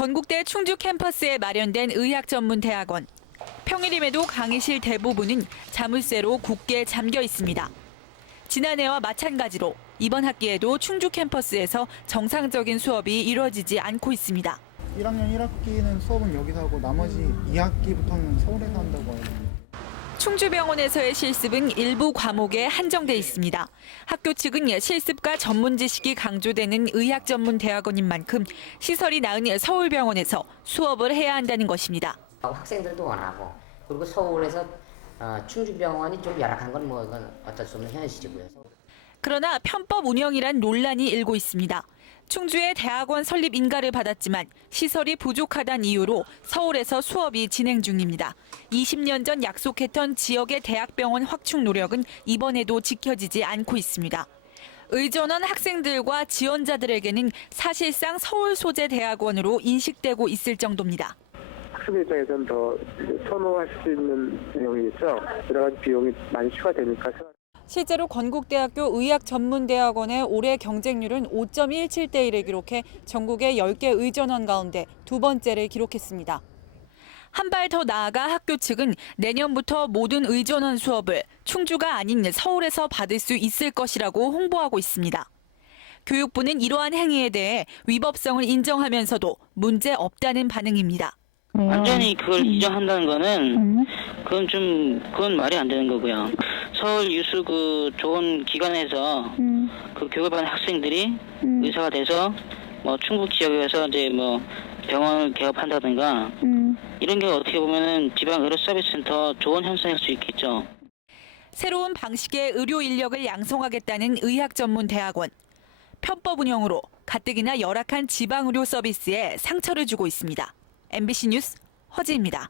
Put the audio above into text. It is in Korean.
건국대 충주 캠퍼스에 마련된 의학 전문 대학원. 평일임에도 강의실 대부분은 자물쇠로 굳게 잠겨 있습니다. 지난해와 마찬가지로 이번 학기에도 충주 캠퍼스에서 정상적인 수업이 이루어지지 않고 있습니다. 1학년 1학기는 수업은 여기서 하고 나머지 2학기부터는 서울에서 한다고 있는데 충주병원에서의 실습은 일부 과목에 한정돼 있습니다. 학교 측은 실습과 전문 지식이 강조되는 의학 전문 대학원인 만큼 시설이 나은 서울병원에서 수업을 해야 한다는 것입니다. 학생들도 원하고 그리고 서울에서 어, 충주병원이 좀 열악한 건 뭐 이건 어쩔 수 없는 현실이고요. 그러나 편법 운영이란 논란이 일고 있습니다. 충주의 대학원 설립 인가를 받았지만 시설이 부족하다는 이유로 서울에서 수업이 진행 중입니다. 20년 전 약속했던 지역의 대학병원 확충 노력은 이번에도 지켜지지 않고 있습니다. 의전원 학생들과 지원자들에게는 사실상 서울 소재 대학원으로 인식되고 있을 정도입니다. 학생 입장에서는 더 선호할 수 있는 내용이겠죠. 여러 가지 비용이 많이 추가되니까 실제로 건국대학교 의학전문대학원의 올해 경쟁률은 5.17대 1을 기록해 전국의 10개 의전원 가운데 두 번째를 기록했습니다. 한 발 더 나아가 학교 측은 내년부터 모든 의전원 수업을 충주가 아닌 서울에서 받을 수 있을 것이라고 홍보하고 있습니다. 교육부는 이러한 행위에 대해 위법성을 인정하면서도 문제 없다는 반응입니다. 완전히 그걸 인정한다는 거는 그건 좀 그건 말이 안 되는 거고요. 서울 유수 그 좋은 기관에서 그 교육을 받는 학생들이 의사가 돼서 뭐 충북 지역에 서 이제 뭐 병원을 개업한다든가 이런 게 어떻게 보면은 지방 의료 서비스 센터 좋은 현상일 수 있겠죠. 새로운 방식의 의료 인력을 양성하겠다는 의학 전문 대학원. 편법 운영으로 가뜩이나 열악한 지방 의료 서비스에 상처를 주고 있습니다. MBC 뉴스 허지입니다.